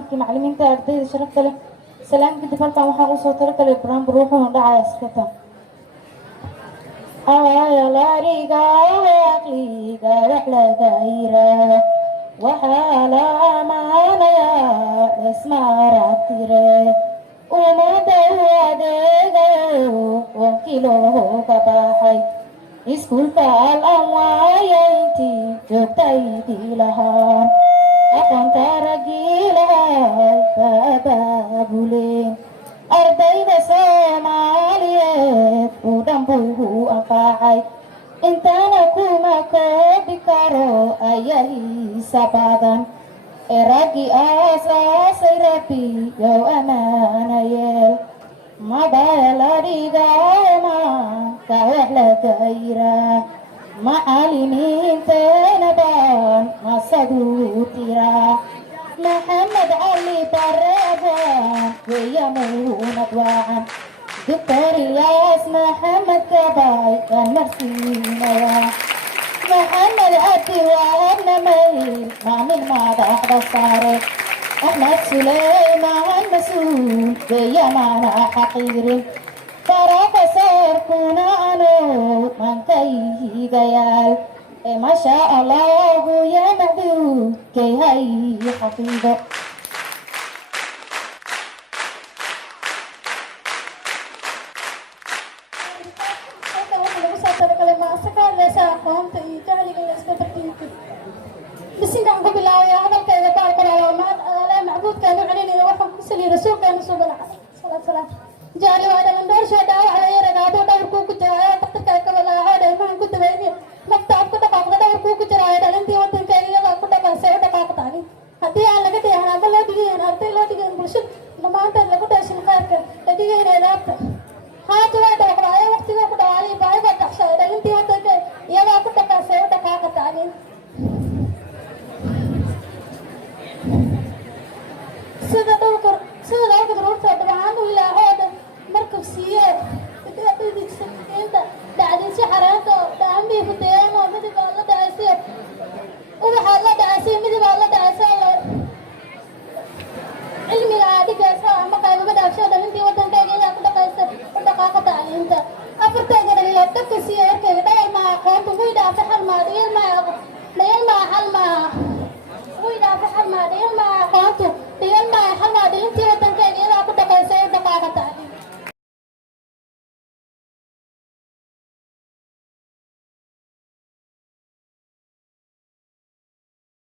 maamulkii macallimiinta ardayda sharafta leh salaan kadib halkan waxaan usoo talagalay barnaamij ruuxuna dhacaya iskata awayalaariga aqliga wax laga yiraa waxaa la amaanayaa ismaaragtire ummadda u adeegayo wankii looga baxay iskuulka al-an waaya intii joogtaydii lahaan aqoonta raggii lahay baabaabuleen ardayda soomaaliyeed uu dhan buu u anfaacay intana kuma koobi karo ayahiisa badan ee raggii aasaasay rabbi yow ammaanayeel mabaladhigaamaanka wax laga yiraa macallimiinteena baan masaduu tiraa maxamed cali bareebaan weeya muunad waacan doctor iyaas maxamed kabay aan marsiinayaa maxamed cabdi waabna mayl maamin madaxda saare axmed suleymaan mas-uul weeya maana xaqiirin farofesorkuna anow mankayhigayaal ee maashaa allahu ya macduudkay hay xaqiido bisinkaan ku bilaabaya hadalkayga baal qoraaloomaan macbuudkaanu celinaya waxaan ku saliya rasuulkaanu soo balaca salaad salaad jaari waa